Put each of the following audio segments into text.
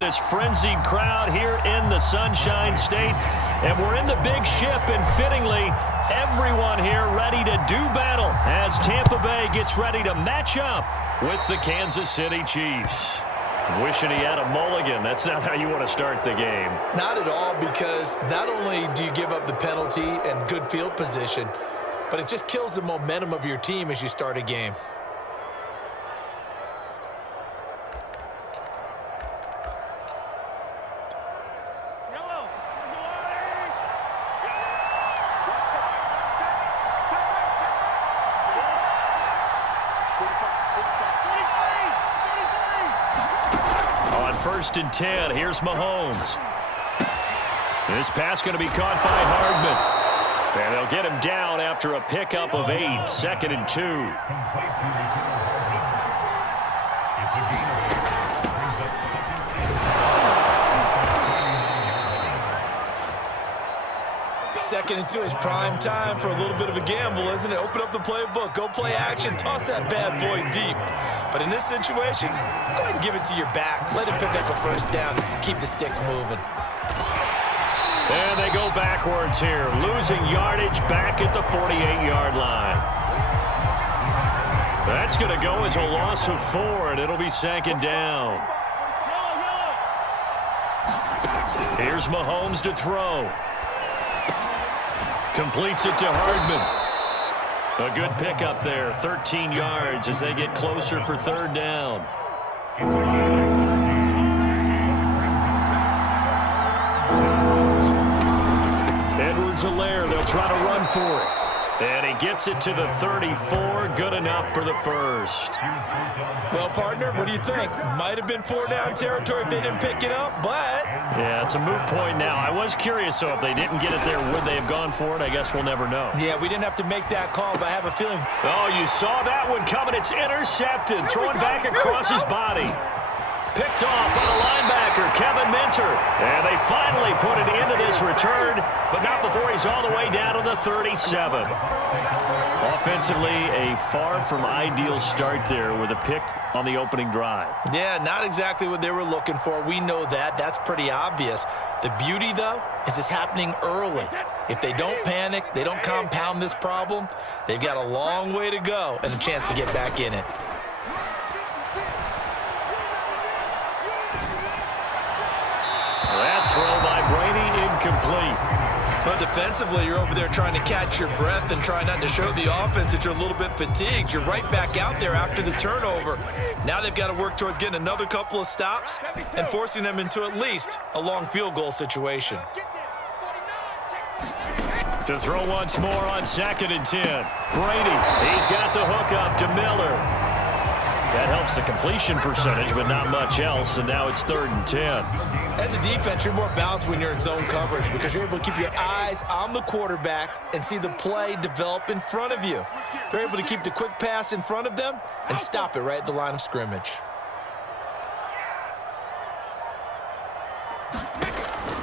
This frenzied crowd here in the Sunshine State, and we're in the big ship, and fittingly, everyone here ready to do battle as Tampa Bay gets ready to match up with the Kansas City Chiefs. Wishing he had a mulligan. That's not how you want to start the game. Not at all, because not only do you give up the penalty and good field position, but it just kills the momentum of your team as you start a game. First and 10. Here's Mahomes. This pass going to be caught by Hardman. And they'll get him down after a pickup of 8. 2nd and 2. Second and 2 is prime time for a little bit of a gamble, isn't it? Open up the playbook, go play action, toss that bad boy deep. But in this situation, go ahead and give it to your back. Let it pick up a first down. Keep the sticks moving. And they go backwards here, losing yardage back at the 48-yard line. That's going to go as a loss of 4, and it'll be 2nd down. Here's Mahomes to throw. Completes it to Hardman. A good pickup there, 13 yards as they get closer for 3rd down. Edwards-Helaire, they'll try to run for it. And he gets it to the 34, good enough for the first. Well, partner, what do you think? Might have been 4-down territory if they didn't pick it up, but... Yeah, it's a moot point now. I was curious, so if they didn't get it there, would they have gone for it? I guess we'll never know. Yeah, we didn't have to make that call, but I have a feeling... Oh, you saw that one coming. It's intercepted, thrown back across his body. Picked off by the linebacker, Kevin Minter. And they finally put it into this return, but not before he's all the way down to the 37. Offensively, a far from ideal start there with a pick on the opening drive. Yeah, not exactly what they were looking for. We know that. That's pretty obvious. The beauty, though, is it's happening early. If they don't panic, they don't compound this problem, they've got a long way to go and a chance to get back in it. That throw by Brady incomplete. But defensively, you're over there trying to catch your breath and try not to show the offense that you're a little bit fatigued. You're right back out there after the turnover. Now they've got to work towards getting another couple of stops and forcing them into at least a long field goal situation. To throw once more on 2nd and 10. Brady, he's got the hook up to Miller. That helps the completion percentage, but not much else, and now it's 3rd and 10. As a defense, you're more balanced when you're in zone coverage because you're able to keep your eyes on the quarterback and see the play develop in front of you. They're able to keep the quick pass in front of them and stop it right at the line of scrimmage.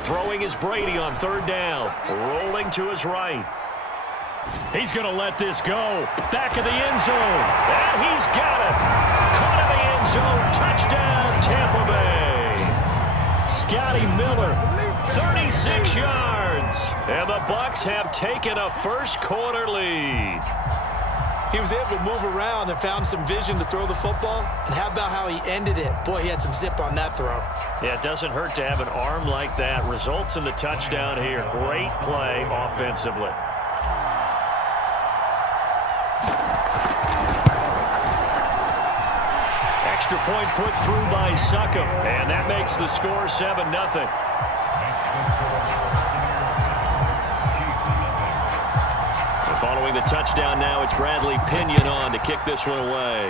Throwing is Brady on 3rd down, rolling to his right. He's going to let this go. Back of the end zone. And he's got it. Caught in the end zone. Touchdown, Tampa Bay. Scotty Miller, 36 yards. And the Bucs have taken a first-quarter lead. He was able to move around and found some vision to throw the football. And how about how he ended it? Boy, he had some zip on that throw. Yeah, it doesn't hurt to have an arm like that. Results in the touchdown here. Great play offensively. Extra point put through by Succop, and that makes the score 7-0. Following the touchdown now, it's Bradley Pinion on to kick this one away.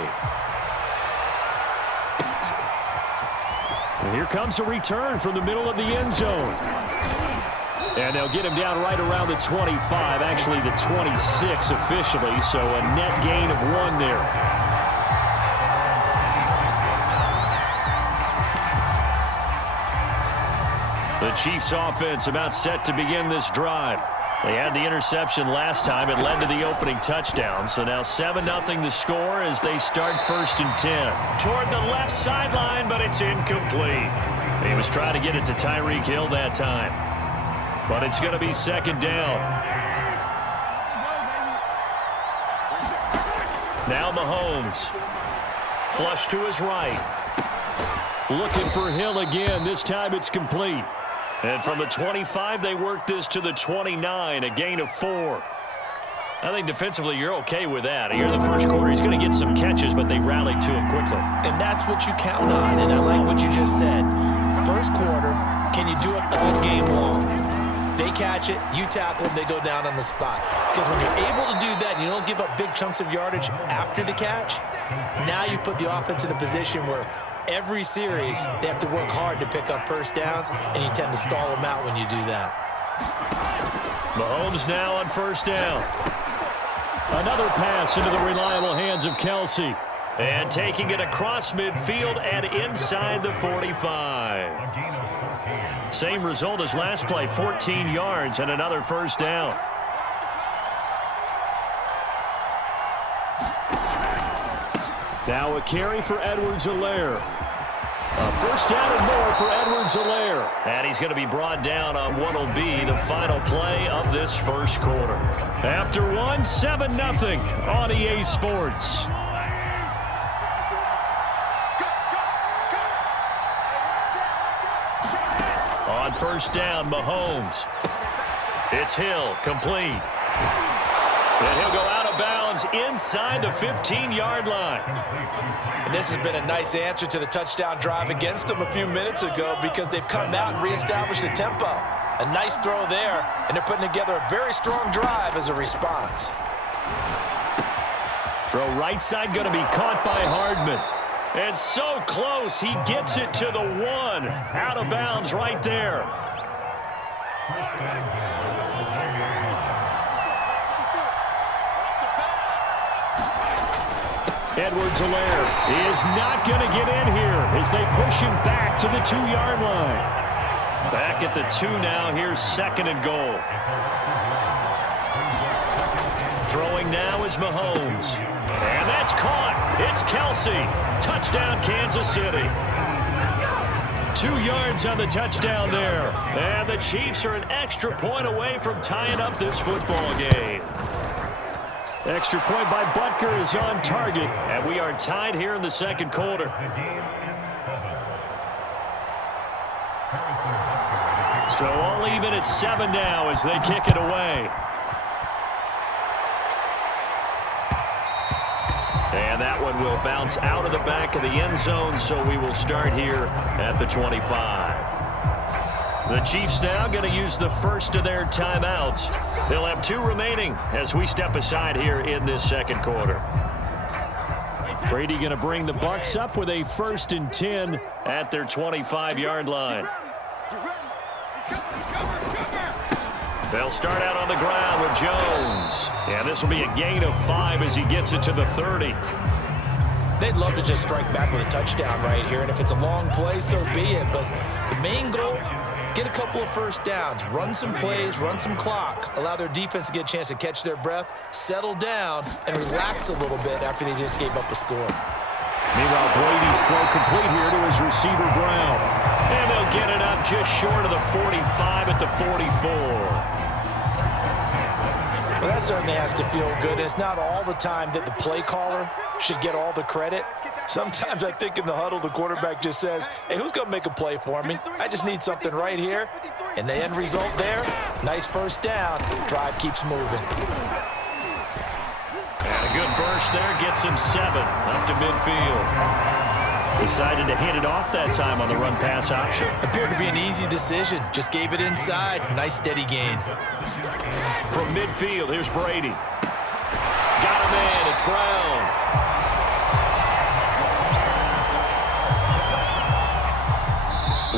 And here comes a return from the middle of the end zone. And they'll get him down right around the 25, actually the 26 officially, so a net gain of 1 there. The Chiefs offense about set to begin this drive. They had the interception last time. It led to the opening touchdown. So now 7-0 the score as they start 1st and 10. Toward the left sideline, but it's incomplete. He was trying to get it to Tyreek Hill that time. But it's going to be second down. Now Mahomes. Flush to his right. Looking for Hill again. This time it's complete. And from the 25, they work this to the 29, a gain of 4. I think defensively you're okay with that. Here in the first quarter, he's going to get some catches, but they rallied to him quickly. And that's what you count on, and I like what you just said. First quarter, can you do it all game long? They catch it, you tackle them, they go down on the spot. Because when you're able to do that, you don't give up big chunks of yardage after the catch, now you put the offense in a position where every series they have to work hard to pick up first downs, and you tend to stall them out when you do that. Mahomes now on first down. Another pass into the reliable hands of Kelsey. And taking it across midfield and inside the 45. Same result as last play, 14 yards and another first down. Now a carry for Edwards-Helaire. A first down and more for Edwards-Helaire. And he's going to be brought down on what will be the final play of this first quarter. After one, 7-0 on EA Sports. On first down, Mahomes. It's Hill, complete. And he'll go out of bounds inside the 15-yard line. And this has been a nice answer to the touchdown drive against them a few minutes ago because they've come out and reestablished the tempo. A nice throw there, and they're putting together a very strong drive as a response. Throw right side going to be caught by Hardman. And so close, he gets it to the 1. Out of bounds right there. Edwards-Helaire is not going to get in here as they push him back to the 2-yard line. Back at the 2 now. Here's second and goal. Throwing now is Mahomes. And that's caught. It's Kelsey. Touchdown, Kansas City. 2 yards on the touchdown there. And the Chiefs are an extra point away from tying up this football game. Extra point by Butker is on target, and we are tied here in the second quarter. So all even at 7 now as they kick it away. And that one will bounce out of the back of the end zone, so we will start here at the 25. The Chiefs now going to use the first of their timeouts. They'll have 2 remaining as we step aside here in this second quarter. Brady going to bring the Bucs up with a 1st and 10 at their 25-yard line. They'll start out on the ground with Jones. And this will be a gain of 5 as he gets it to the 30. They'd love to just strike back with a touchdown right here, and if it's a long play, so be it. But the main goal, get a couple of first downs, run some plays, run some clock, allow their defense to get a chance to catch their breath, settle down, and relax a little bit after they just gave up a score. Meanwhile, Brady's throw complete here to his receiver, Brown. And they'll get it up just short of the 45 at the 44. Well, that certainly has to feel good. It's not all the time that the play caller should get all the credit. Sometimes I think in the huddle, the quarterback just says, hey, who's going to make a play for me? I just need something right here. And the end result there, nice first down. Drive keeps moving. And a good burst there gets him 7 up to midfield. Decided to hit it off that time on the run-pass option. Appeared to be an easy decision. Just gave it inside. Nice steady gain. From midfield, here's Brady. Got him in. It's Brown.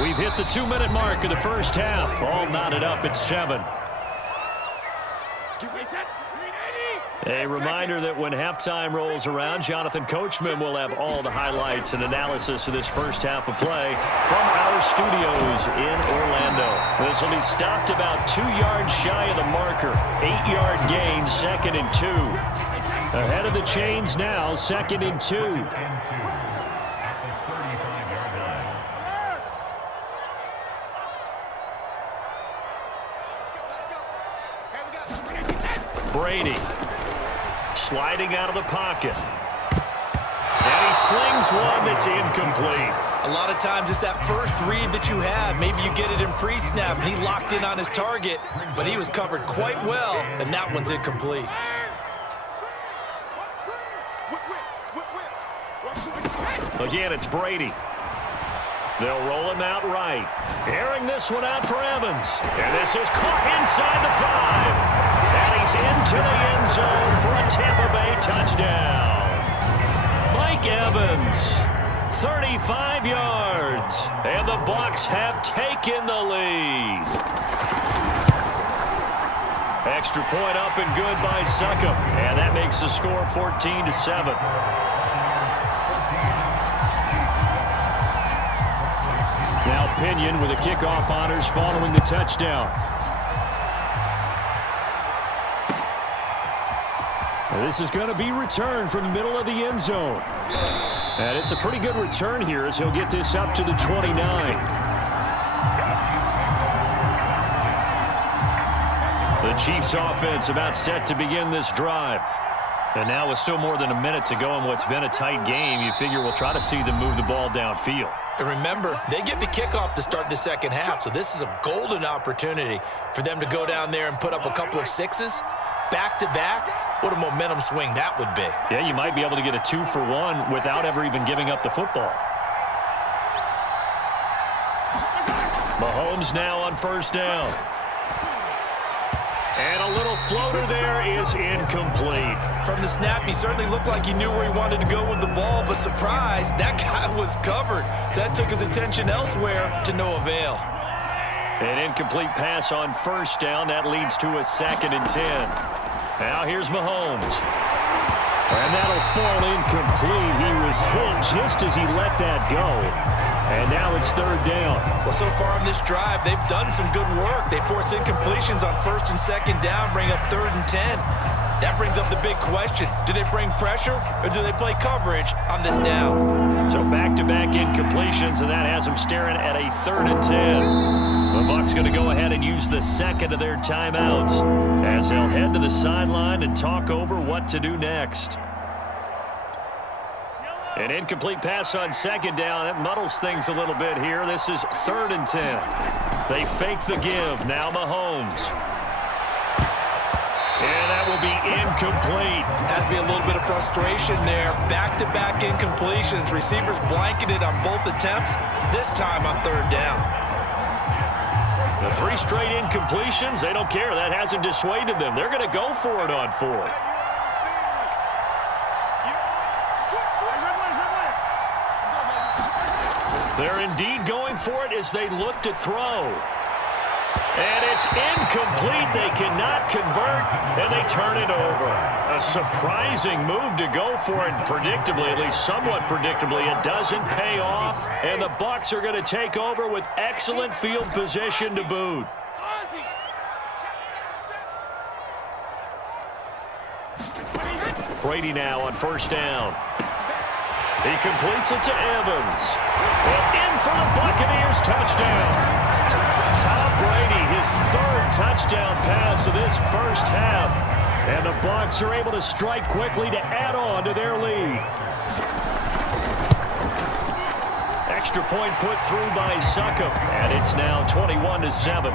We've hit the 2-minute mark of the first half. All knotted up at 7. A reminder that when halftime rolls around, Jonathan Coachman will have all the highlights and analysis of this first half of play from our studios in Orlando. This will be stopped about 2 yards shy of the marker. 8-yard gain, 2nd and 2. Ahead of the chains now, 2nd and 2. Brady. Sliding out of the pocket. And he slings one that's incomplete. A lot of times it's that first read that you have. Maybe you get it in pre-snap, and he locked in on his target, but he was covered quite well, and that one's incomplete. Again, it's Brady. They'll roll him out right. Airing this one out for Evans. And this is caught inside the 5. And he's into the end zone for a Tampa Bay touchdown. Mike Evans, 35 yards. And the Bucs have taken the lead. Extra point up and good by Succop. And that makes the score 14-7. Now Pinion with the kickoff honors following the touchdown. This is going to be returned from the middle of the end zone. And it's a pretty good return here as he'll get this up to the 29. The Chiefs offense about set to begin this drive. And now with still more than a minute to go in what's been a tight game, you figure we'll try to see them move the ball downfield. And remember, they get the kickoff to start the second half, so this is a golden opportunity for them to go down there and put up a couple of sixes back-to-back. What a momentum swing that would be. Yeah, you might be able to get a 2-for-1 without ever even giving up the football. Mahomes now on first down. And a little floater there is incomplete. From the snap, he certainly looked like he knew where he wanted to go with the ball, but surprise, that guy was covered. So that took his attention elsewhere to no avail. An incomplete pass on first down. That leads to a 2nd and 10. Now here's Mahomes. And that'll fall incomplete. He was hit just as he let that go. And now it's 3rd down. Well, so far on this drive, they've done some good work. They force incompletions on 1st and 2nd down, bring up 3rd and 10. That brings up the big question. Do they bring pressure or do they play coverage on this down? So back-to-back incompletions, and that has them staring at a 3rd and 10. The Bucs going to go ahead and use the 2nd of their timeouts as they'll head to the sideline and talk over what to do next. An incomplete pass on 2nd down. That muddles things a little bit here. This is 3rd and 10. They fake the give. Now Mahomes. And that will be incomplete. Has to be a little bit of frustration there. Back-to-back incompletions. Receivers blanketed on both attempts. This time on 3rd down. The 3 straight incompletions, they don't care. That hasn't dissuaded them. They're going to go for it on 4th. They're indeed going for it as they look to throw. And it's incomplete. They cannot convert, and they turn it over. A surprising move to go for it. Predictably, at least somewhat predictably, it doesn't pay off. And the Bucs are going to take over with excellent field position to boot. Brady now on first down. He completes it to Evans. And in for the Buccaneers touchdown. Tom Brady, his 3rd touchdown pass of this first half. And the Bucs are able to strike quickly to add on to their lead. Extra point put through by Succop. And it's now 21-7.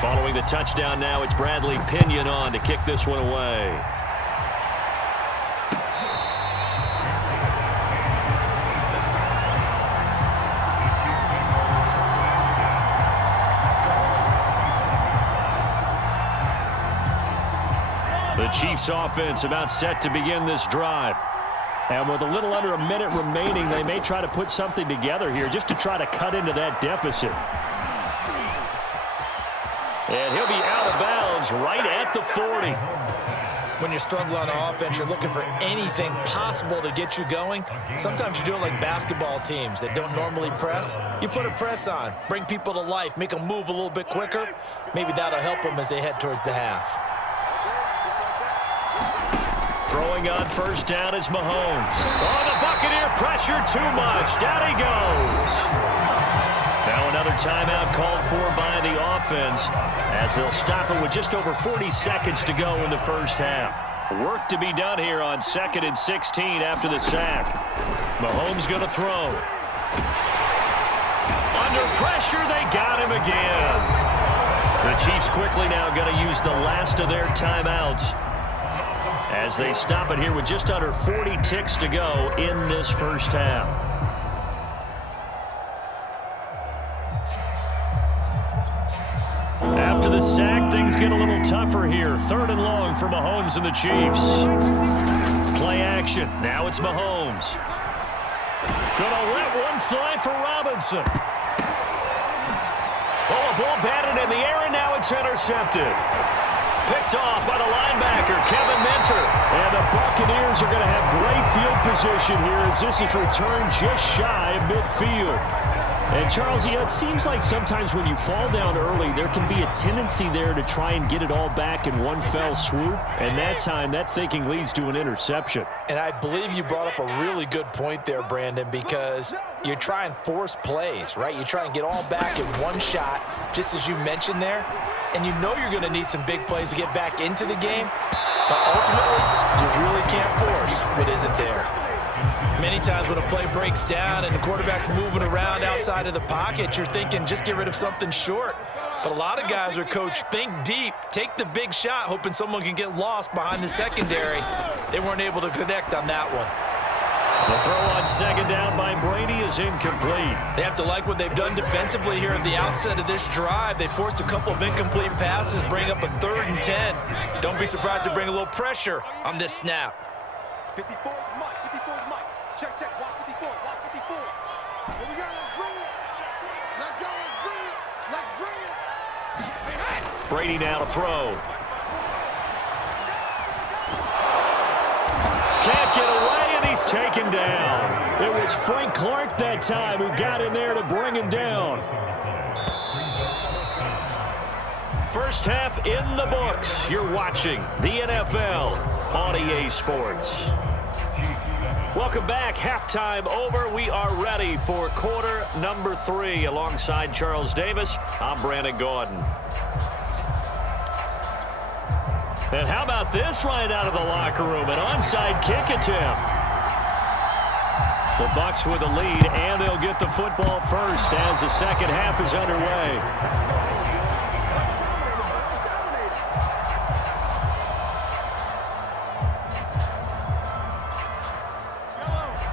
Following the touchdown now, it's Bradley Pinion on to kick this one away. The Chiefs offense about set to begin this drive. And with a little under a minute remaining, they may try to put something together here just to try to cut into that deficit. And he'll be out of bounds right at the 40. When you struggle on offense, you're looking for anything possible to get you going. Sometimes you do it like basketball teams that don't normally press. You put a press on, bring people to life, make them move a little bit quicker. Maybe that'll help them as they head towards the half. Throwing on first down is Mahomes. Oh, the Buccaneer pressure too much. Down he goes. Now another timeout called for by the offense as they'll stop it with just over 40 seconds to go in the first half. Work to be done here on 2nd and 16 after the sack. Mahomes going to throw. Under pressure, they got him again. The Chiefs quickly now going to use the last of their timeouts as they stop it here with just under 40 ticks to go in this first half. After the sack, things get a little tougher here. 3rd and long for Mahomes and the Chiefs. Play action. Now it's Mahomes. Gonna let one fly for Robinson. Oh, a ball batted in the air, and now it's intercepted. Picked off by the linebacker, Kevin Minter. And the Buccaneers are going to have great field position here as this is returned just shy of midfield. And, Charles, it seems like sometimes when you fall down early, there can be a tendency there to try and get it all back in one fell swoop. And that time, that thinking leads to an interception. And I believe you brought up a really good point there, Brandon, because you try and force plays, right? You try and get all back in one shot, just as you mentioned there. And you know you're going to need some big plays to get back into the game. But ultimately, you really can't force what isn't there. Many times when a play breaks down and the quarterback's moving around outside of the pocket, you're thinking just get rid of something short. But a lot of guys are coached, think deep, take the big shot, hoping someone can get lost behind the secondary. They weren't able to connect on that one. The throw on 2nd down by Brady is incomplete. They have to like what they've done defensively here at the outset of this drive. They forced a couple of incomplete passes, bring up a 3rd and 10. Don't be surprised to bring a little pressure on this snap. 54 Mike, 54 Mike. Check, watch 54, watch 54. Here we go, let's bring it. Let's go, let's bring it. Brady now to throw. Can't get away, and he's taken down. It was Frank Clark that time who got in there to bring him down. First half in the books. You're watching the NFL on EA Sports. Welcome back. Halftime over. We are ready for quarter number 3. Alongside Charles Davis, I'm Brandon Gordon. And how about this right out of the locker room? An onside kick attempt. The Bucs with a lead, and they'll get the football first as the second half is underway.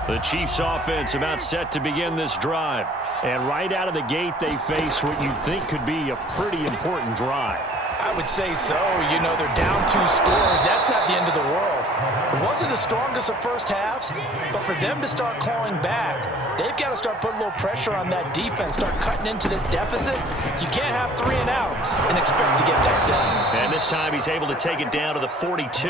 The Chiefs offense about set to begin this drive. And right out of the gate, they face what you think could be a pretty important drive. I would say so. You know, they're down 2 scores. That's not the end of the world. It wasn't the strongest of first halves, but for them to start clawing back, they've got to start putting a little pressure on that defense, start cutting into this deficit. You can't have 3 and outs and expect to get that done. And this time he's able to take it down to the 42.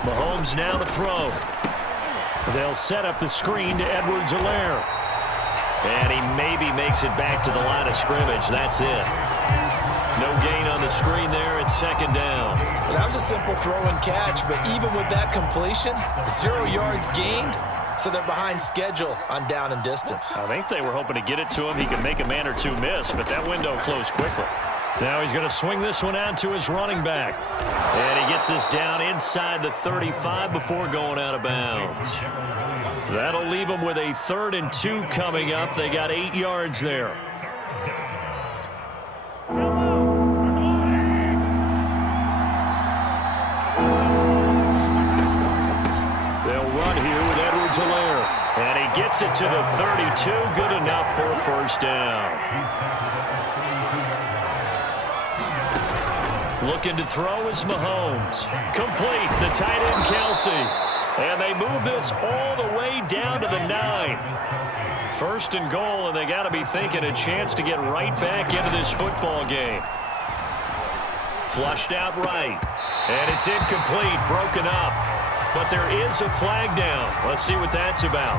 Mahomes now to throw. They'll set up the screen to Edwards-Helaire. And he maybe makes it back to the line of scrimmage. That's it. No gain on the screen there at 2nd down. Well, that was a simple throw and catch, but even with that completion, 0 yards gained, so they're behind schedule on down and distance. I think they were hoping to get it to him. He could make a man or 2 miss, but that window closed quickly. Now he's going to swing this one out to his running back. And he gets this down inside the 35 before going out of bounds. That'll leave him with a 3rd and 2 coming up. They got 8 yards there. They'll run here with Edwards-Helaire. And he gets it to the 32. Good enough for a first down. Looking to throw is Mahomes. Complete, the tight end Kelsey. And they move this all the way down to the 9. 1st and goal, and they got to be thinking a chance to get right back into this football game. Flushed out right. And it's incomplete, broken up. But there is a flag down. Let's see what that's about.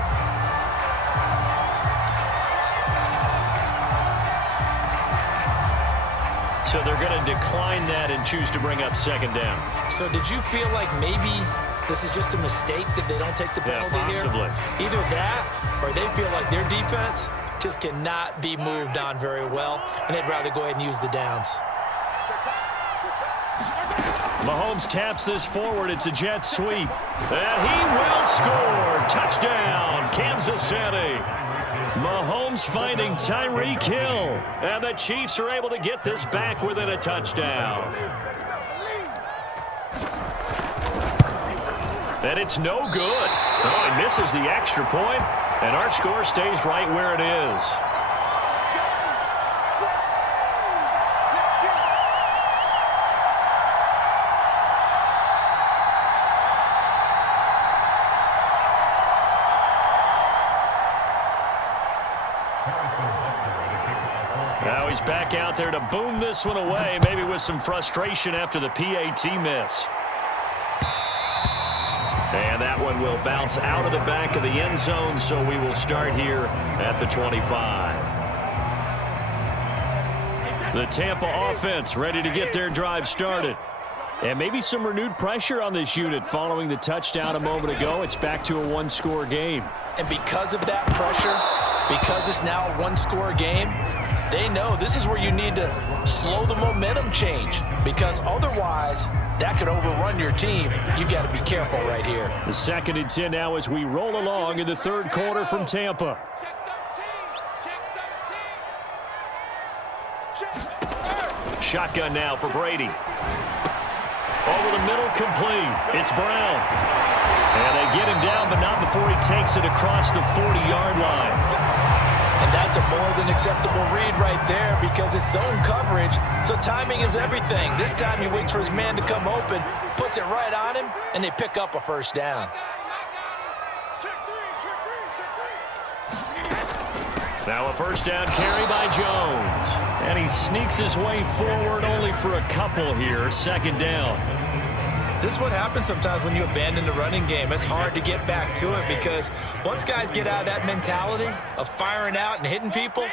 So they're going to decline that and choose to bring up 2nd down. So did you feel like maybe This is just a mistake that they don't take the penalty here. Either that or they feel like their defense just cannot be moved on very well, and they'd rather go ahead and use the downs. Mahomes taps this forward. It's a jet sweep. And he will score. Touchdown, Kansas City. Mahomes finding Tyreek Hill. And the Chiefs are able to get this back within a touchdown. And it's no good. Oh, he misses the extra point, and our score stays right where it is. Now he's back out there to boom this one away, maybe with some frustration after the PAT miss. And that one will bounce out of the back of the end zone, so we will start here at the 25. The Tampa offense ready to get their drive started. And maybe some renewed pressure on this unit following the touchdown a moment ago. It's back to a one-score game. And because of that pressure, because it's now a one-score game, they know this is where you need to slow the momentum change, because otherwise that could overrun your team. You've got to be careful right here. The 2nd and 10 now as we roll along in the third quarter from Tampa. Shotgun now for Brady. Over the middle, complete. It's Brown. And they get him down, but not before he takes it across the 40-yard line. And that's a more than acceptable read right there, because it's zone coverage, so timing is everything. This time he waits for his man to come open, puts it right on him, and they pick up a first down. Now a first down carry by Jones. And he sneaks his way forward only for a couple here. 2nd down. This is what happens sometimes when you abandon the running game. It's hard to get back to it, because once guys get out of that mentality of firing out and hitting people,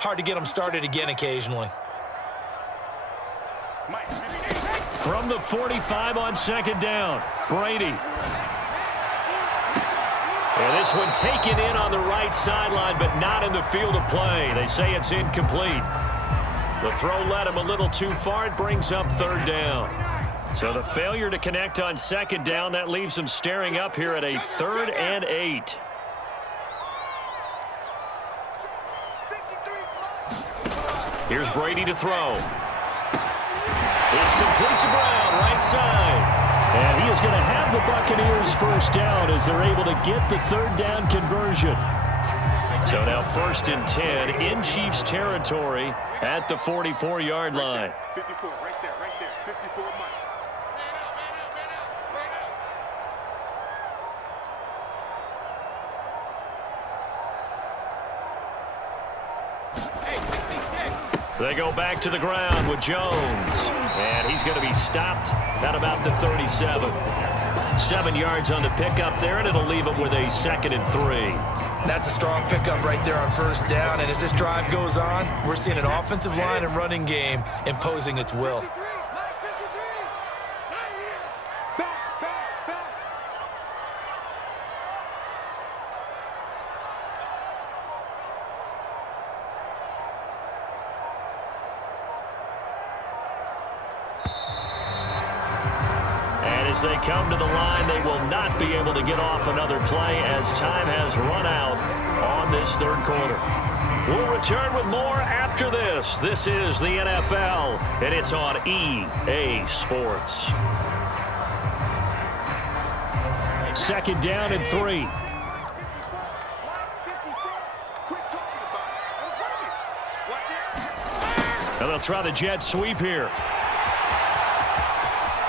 hard to get them started again occasionally. From the 45 on 2nd down, Brady. And this one taken in on the right sideline, but not in the field of play. They say it's incomplete. The throw led him a little too far. It brings up 3rd down. So the failure to connect on 2nd down, that leaves him staring up here at a 3rd and 8. Here's Brady to throw. It's complete to Brown, right side. And he is going to have the Buccaneers first down as they're able to get the 3rd down conversion. So now 1st and 10 in Chiefs territory at the 44-yard line. 54, right there, 54 Mike. They go back to the ground with Jones. And he's going to be stopped at about the 37. 7 yards on the pickup there, and it'll leave him with a 2nd and 3. That's a strong pickup right there on first down. And as this drive goes on, we're seeing an offensive line and running game imposing its will. As they come to the line, they will not be able to get off another play as time has run out on this 3rd quarter. We'll return with more after this. This is the NFL, and it's on EA Sports. 2nd down and 3. And they'll try the jet sweep here.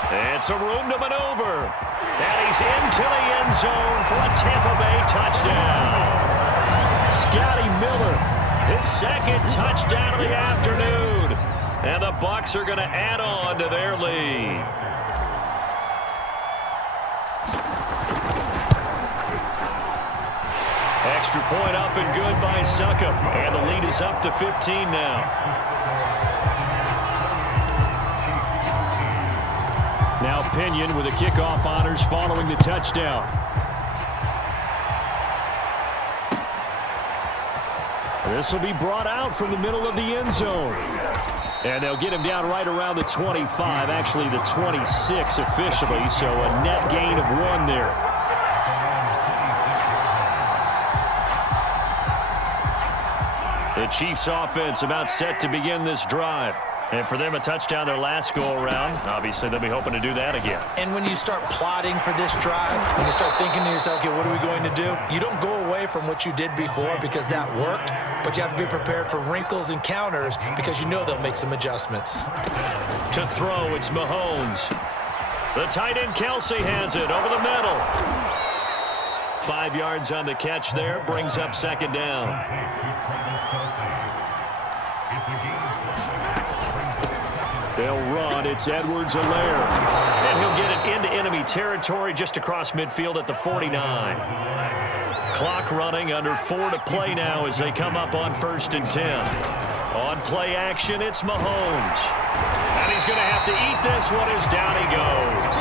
It's a room to maneuver. And he's into the end zone for a Tampa Bay touchdown. Scotty Miller, his 2nd touchdown of the afternoon. And the Bucs are going to add on to their lead. Extra point up and good by Succop. And the lead is up to 15 now. Now opinion with the kickoff honors following the touchdown. This will be brought out from the middle of the end zone. And they'll get him down right around the 25, actually the 26 officially, so a net gain of 1 there. The Chiefs offense about set to begin this drive. And for them, a touchdown their last go-around. Obviously, they'll be hoping to do that again. And when you start plotting for this drive, when you start thinking to yourself, okay, what are we going to do? You don't go away from what you did before because that worked, but you have to be prepared for wrinkles and counters because you know they'll make some adjustments. To throw, it's Mahomes. The tight end, Kelsey, has it over the middle. 5 yards on the catch there, brings up second down. They'll run. It's Edwards-Helaire. And he'll get it into enemy territory just across midfield at the 49. Clock running, under 4 to play now as they come up on 1st and 10. On play action, it's Mahomes. And he's going to have to eat this one as down he goes.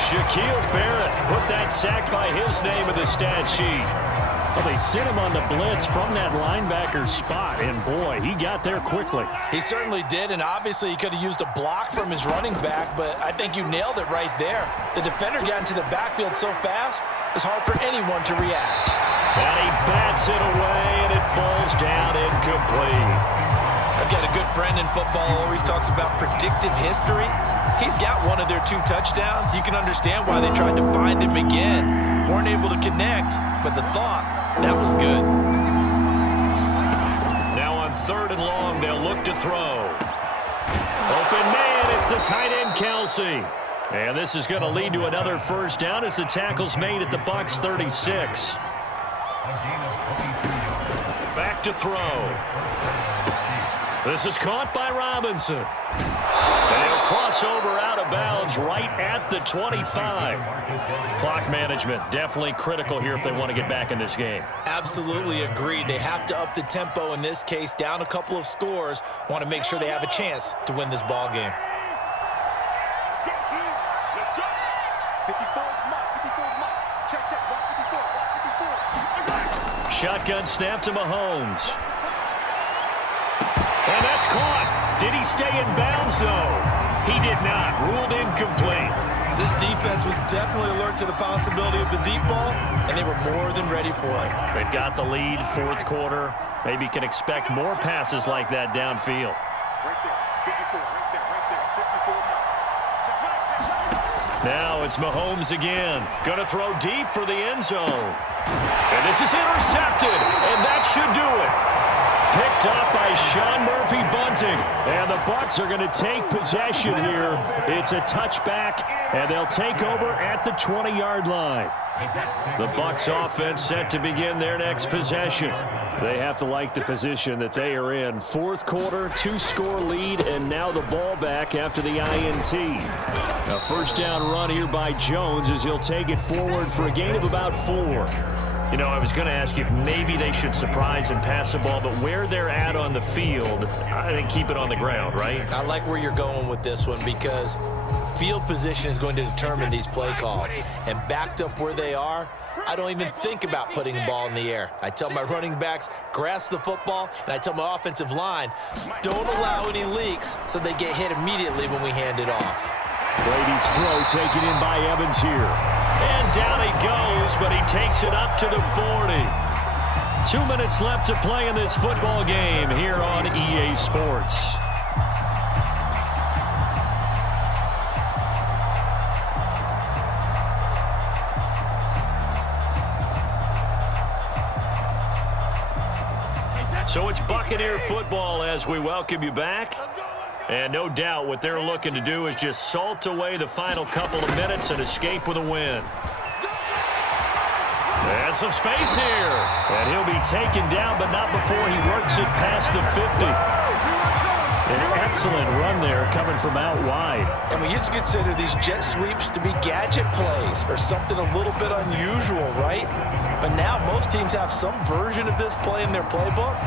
Shaquille Barrett put that sack by his name in the stat sheet. Well, they sent him on the blitz from that linebacker spot, and boy, he got there quickly. He certainly did, and obviously he could have used a block from his running back, but I think you nailed it right there. The defender got into the backfield so fast, it's hard for anyone to react. And he bats it away, and it falls down incomplete. I've got a good friend in football who always talks about predictive history. He's got one of their 2 touchdowns. You can understand why they tried to find him again. Weren't able to connect, but the thought, that was good. Now on 3rd and long, they'll look to throw. Open man, it's the tight end, Kelsey. And this is going to lead to another first down as the tackle's made at the Bucs 36. Back to throw. This is caught by Robinson. And he'll cross over out of bounds right at the 25. Clock management definitely critical here if they want to get back in this game. Absolutely agreed. They have to up the tempo in this case, down a couple of scores. Want to make sure they have a chance to win this ball game. Shotgun snap to Mahomes. And that's caught. Did he stay in bounds, though? He did not. Ruled incomplete. This defense was definitely alert to the possibility of the deep ball, and they were more than ready for it. They've got the lead, 4th quarter. Maybe can expect more passes like that downfield. Now it's Mahomes again. Going to throw deep for the end zone. And this is intercepted, and that should do it. Picked up by Sean Murphy-Bunting. And the Bucs are going to take possession here. It's a touchback, and they'll take over at the 20-yard line. The Bucs offense set to begin their next possession. They have to like the position that they are in. 4th quarter, 2-score lead, and now the ball back after the INT. A first down run here by Jones as he'll take it forward for a gain of about 4. You know, I was going to ask you if maybe they should surprise and pass the ball, but where they're at on the field, I think keep it on the ground, right? I like where you're going with this one because field position is going to determine these play calls. And backed up where they are, I don't even think about putting the ball in the air. I tell my running backs, grasp the football, and I tell my offensive line, don't allow any leaks so they get hit immediately when we hand it off. Brady's throw taken in by Evans here. And down he goes, but he takes it up to the 40. 2 minutes left to play in this football game here on EA Sports. So it's Buccaneer football as we welcome you back. And no doubt what they're looking to do is just salt away the final couple of minutes and escape with a win. And some space here. And he'll be taken down, but not before he works it past the 50. An excellent run there coming from out wide. And we used to consider these jet sweeps to be gadget plays or something a little bit unusual, right? But now most teams have some version of this play in their playbook,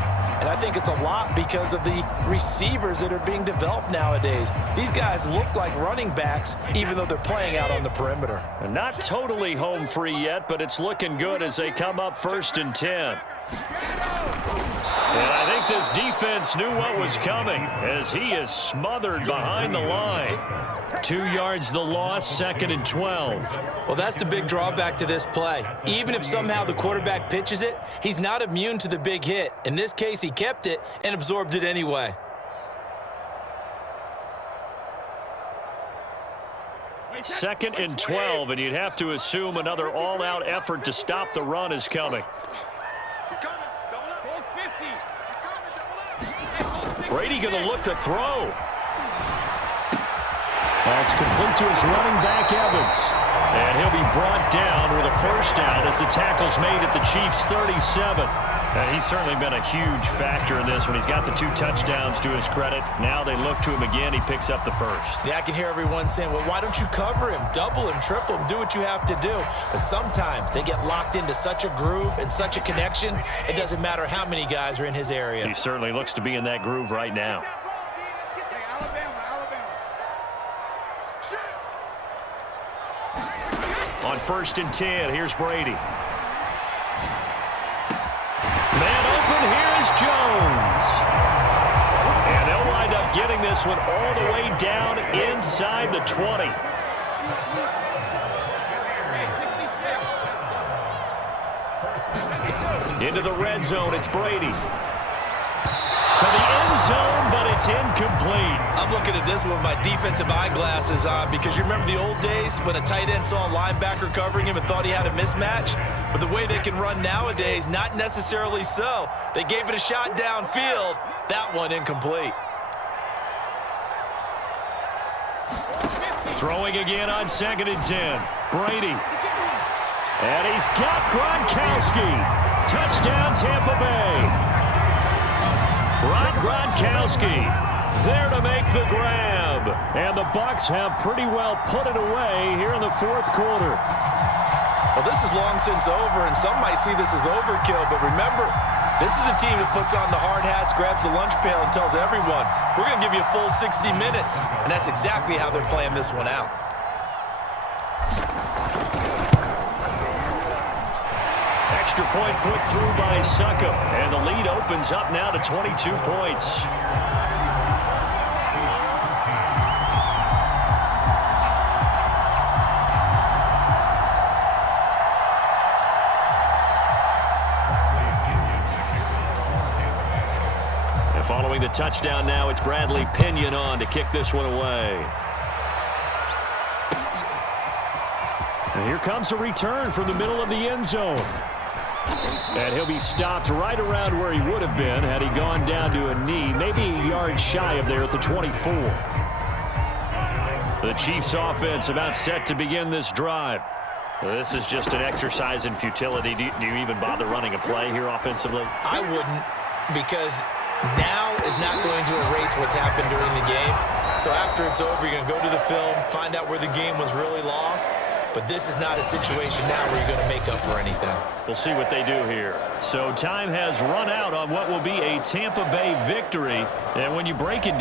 And I think it's a lot because of the receivers that are being developed nowadays. These guys look like running backs, even though they're playing out on the perimeter. And not totally home free yet, but it's looking good as they come up 1st and 10. And I think this defense knew what was coming as he is smothered behind the line. 2 yards the loss, 2nd and 12. Well, that's the big drawback to this play. Even if somehow the quarterback pitches it, he's not immune to the big hit. In this case, he kept it and absorbed it anyway. Second and 12, and you'd have to assume another all-out effort to stop the run is coming. Brady going to look to throw. That's complete to his running back, Evans. And he'll be brought down with a first down as the tackle's made at the Chiefs' 37. And he's certainly been a huge factor in this when he's got the 2 touchdowns to his credit. Now they look to him again. He picks up the first. Yeah, I can hear everyone saying, well, why don't you cover him, double him, triple him, do what you have to do. But sometimes they get locked into such a groove and such a connection, it doesn't matter how many guys are in his area. He certainly looks to be in that groove right now. On 1st and 10, here's Brady. Man open, here's Jones. And they'll wind up getting this one all the way down inside the 20. Into the red zone, it's Brady. To the end zone, but it's incomplete. I'm looking at this with my defensive eyeglasses on because you remember the old days when a tight end saw a linebacker covering him and thought he had a mismatch? But the way they can run nowadays, not necessarily so. They gave it a shot downfield. That one incomplete. Throwing again on 2nd and 10. Brady. And he's got Gronkowski. Touchdown, Tampa Bay. Gronkowski there to make the grab. And the Bucs have pretty well put it away here in the 4th quarter. Well, this is long since over, and some might see this as overkill. But remember, this is a team that puts on the hard hats, grabs the lunch pail, and tells everyone, we're going to give you a full 60 minutes. And that's exactly how they're playing this one out. Extra point put through by Succop, and the lead opens up now to 22 points. And following the touchdown now, it's Bradley Pinion on to kick this one away. And here comes a return from the middle of the end zone. And he'll be stopped right around where he would have been had he gone down to a knee, maybe a yard shy of there at the 24. The Chiefs offense about set to begin this drive. This is just an exercise in futility. Do you even bother running a play here offensively? I wouldn't, because now is not going to erase what's happened during the game. So after it's over, you're going to go to the film, find out where the game was really lost. But this is not a situation now where you're going to make up for anything. We'll see what they do here. So time has run out on what will be a Tampa Bay victory. And when you break it